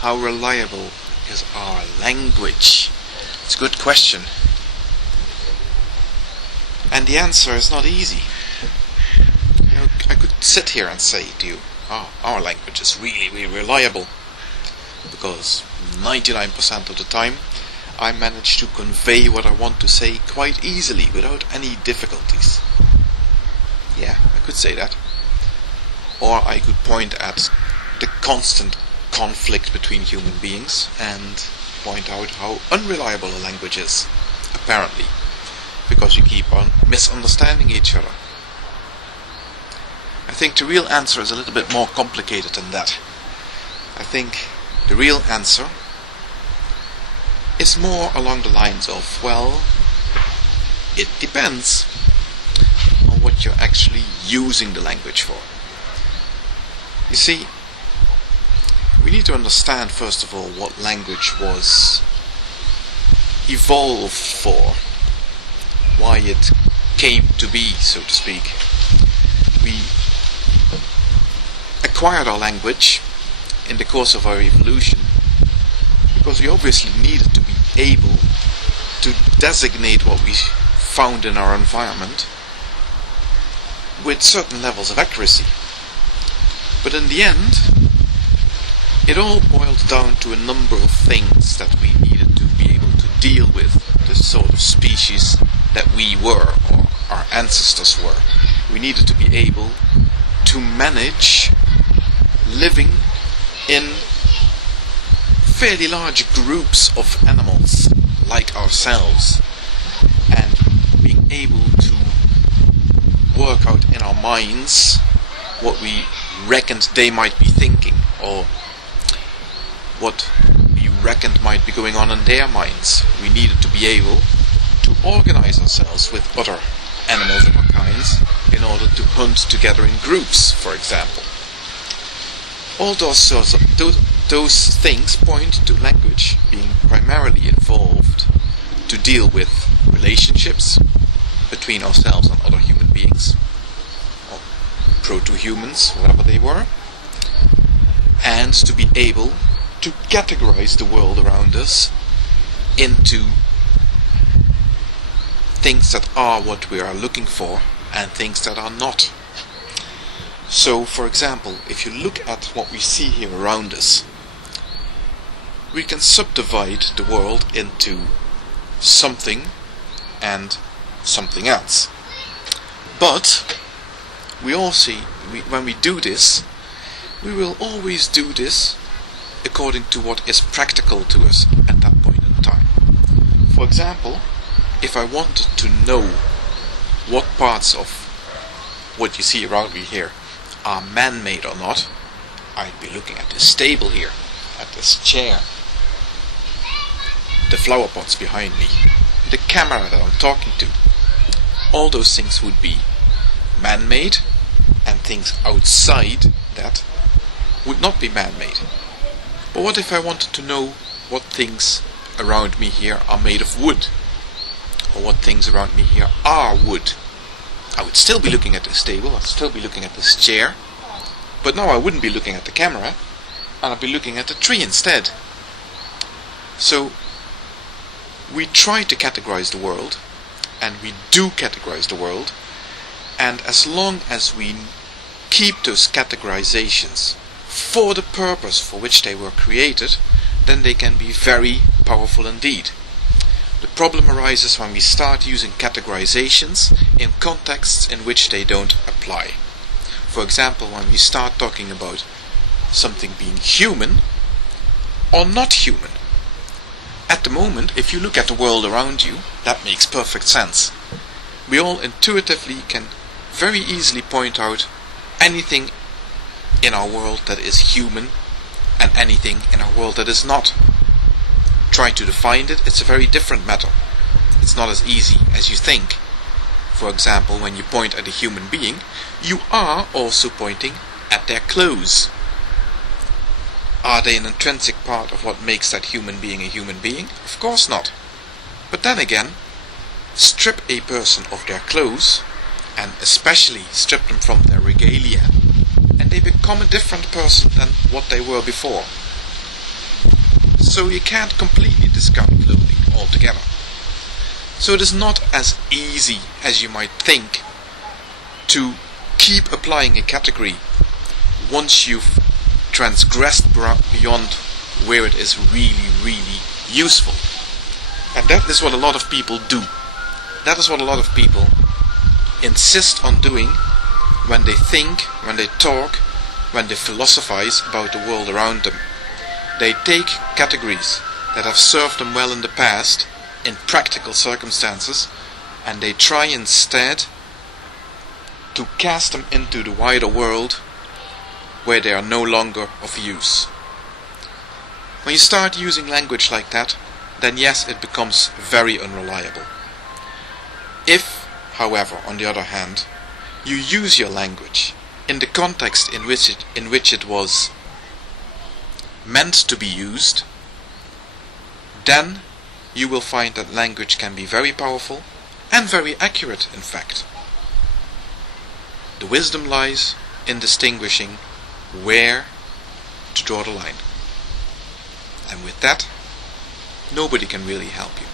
how reliable is our language? It's a good question. And the answer is not easy. I could sit here and say to you, our language is really, really reliable, because 99% of the time I manage to convey what I want to say quite easily without any difficulties. Yeah, I could say that. Or I could point at the constant conflict between human beings and point out how unreliable a language is, apparently, because you keep on misunderstanding each other. I think the real answer is a little bit more complicated than that. I think the real answer is more along the lines of, well, it depends on what you're actually using the language for. You see, we need to understand first of all what language was evolved for, why it came to be, so to speak. We acquired our language in the course of our evolution because we obviously needed to be able to designate what we found in our environment with certain levels of accuracy. But in the end, it all boiled down to a number of things that we needed to be able to deal with the sort of species that we were, or our ancestors were. We needed to be able to manage living in fairly large groups of animals like ourselves, and being able to work out in our minds what we reckoned they might be thinking, or what we reckoned might be going on in their minds. We needed to be able to organize ourselves with other animals of our kinds in order to hunt together in groups, for example. All those things point to language being primarily involved to deal with relationships between ourselves and other human beings, or proto-humans, whatever they were, and to be able to categorize the world around us into things that are what we are looking for and things that are not. So, for example, if you look at what we see here around us, we can subdivide the world into something and something else. But we all see, when we do this, we will always do this according to what is practical to us at that point in time. For example, if I wanted to know what parts of what you see around me here are man-made or not, I'd be looking at this table here, at this chair, the flower pots behind me, the camera that I'm talking to. All those things would be man-made, and things outside that would not be man-made. But what if I wanted to know what things around me here are made of wood, or what things around me here are wood? I would still be looking at this table, I'd still be looking at this chair, but now I wouldn't be looking at the camera, and I'd be looking at the tree instead. So we try to categorize the world, and we do categorize the world, and as long as we keep those categorizations for the purpose for which they were created, then they can be very powerful indeed. The problem arises when we start using categorizations in contexts in which they don't apply. For example, when we start talking about something being human or not human. At the moment, if you look at the world around you, that makes perfect sense. We all intuitively can very easily point out anything in our world that is human and anything in our world that is not. Try to define it, it's a very different matter. It's not as easy as you think. For example, when you point at a human being, you are also pointing at their clothes. Are they an intrinsic part of what makes that human being a human being? Of course not. But then again, strip a person of their clothes, and especially strip them from their regalia, and they become a different person than what they were before. so you can't completely discount clothing altogether. So it is not as easy as you might think to keep applying a category once you've transgressed beyond where it is really, really useful. And that is what a lot of people do. That is what a lot of people insist on doing when they think, when they talk, when they philosophize about the world around them. They take categories that have served them well in the past, in practical circumstances, and they try instead to cast them into the wider world where they are no longer of use. When you start using language like that, then yes, it becomes very unreliable. If, however, on the other hand, you use your language in the context in which it was meant to be used, then you will find that language can be very powerful and very accurate, in fact. The wisdom lies in distinguishing where to draw the line. And with that, nobody can really help you.